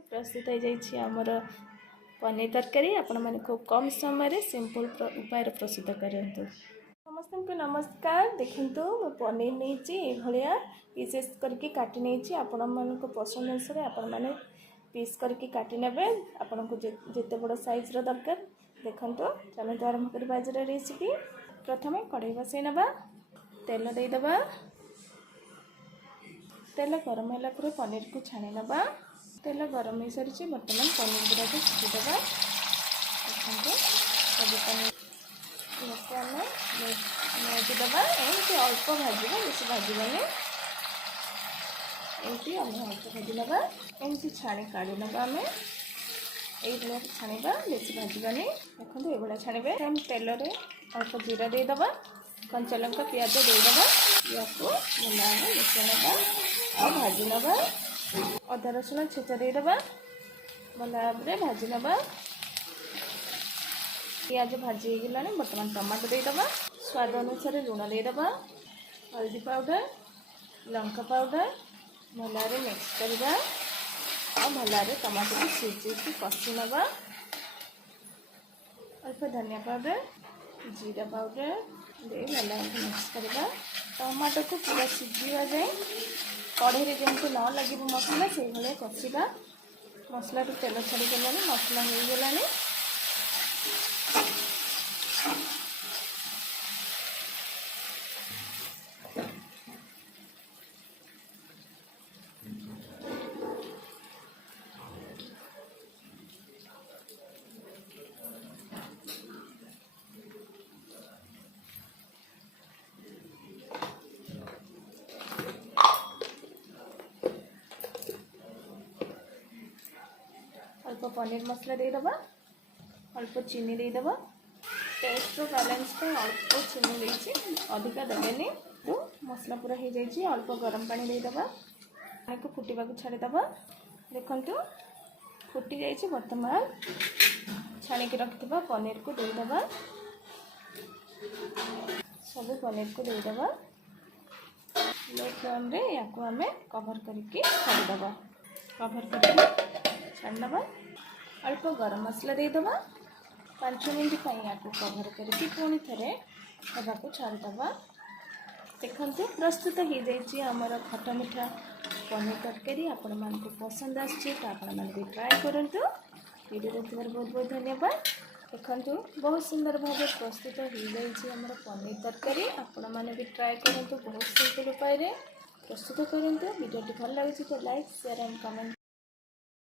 प्रस्तुत हो जाइए आमर पनीर तरकारी आपण मैंने खूब कम समय सिंपल उपाय प्रस्तुत करूँ। समस्त को नमस्कार। देखु मैं पनीर नहीं भाया पीसेस करके काटी नहीं आपण मान पसंद अनुसार आपण मैंने पीस करके काटी नेबे आपन को जिते बड़ साइज रो दरकार। देखु चलते आरंभ करबा आज रेसिपी। प्रथम कढ़ाई बसई नबा तेल देदबा तेल गरम होला पर पनीर को छाणी नबा। तेल गरम हो सारी बर्तमान पनीर गुड़ाक छुटीदेवा। देखो सब पनीर देवा एमती अल्प भाजवा बेस भाजबानी एमती अल्प भाजी नवा एमती छाणी काढ़ी नवा आम ये छाणा बेस भाजबानी। देखो ये छाणे हम तेल अल्प जीरा देदबा कंचा लंका पियाज देदबा या भल मिशा नवा और भाजी नवा। अदा रसुण छेचा देदबा भल भाव भाजी नवा। पियाज भाजी होगा बर्तमान टमाटो देदबा स्वाद अनुसार लुण देदबा हल्दी पाउडर लंका पाउडर भल मिक्स करवा और भल टमाटो को सीझी कषि नवा। अल्प धनिया पाउडर जीरा पाउडर दे भल मिक्स करवा। टमाटो को पूरा सीझा जाए कढ़ाई जमी न लगे मसला से भाया कषा। मसला तो तेल छाड़गला मसला हो गला। अल्प पनीर मसला देदबा अल्प चीनी देदबा टेस्ट बैलेंस अल्प चीनी देती अधिका देवेनि। तो मसला पूरा हो जाइए अल्प गरम पानी देदबा पानी को फुटा छाड़ीदबा। देखु फुटी जाइए बर्तमान छाणिक रखिथिबा पनीर को देदबा सब पनीर को देदबा लो फ्लेम रे या आम कवर करके छाड़ीदबा कवर करके छाड़ीदबा। अल्प गरम मसला देदबा 5 मिनट या कवर करके पुणी थे को छाड़ीदबा। देखु प्रस्तुत हो जाइए आमर खटा मिठा पनीर तरकारी आपण मान पसंद आसी भी ट्राए करूँ। वीडियो देखिबार बहुत बहुत धन्यवाद। देखु बहुत सुंदर भाव प्रस्तुत हो जाइए आमर पनीर तरकारी आपण मैंने भी ट्राए करूँ। बहुत सिंपल उपाय प्रस्तुत करूँ। वीडियो भल लगे तो लाइक शेयर एंड कमेंट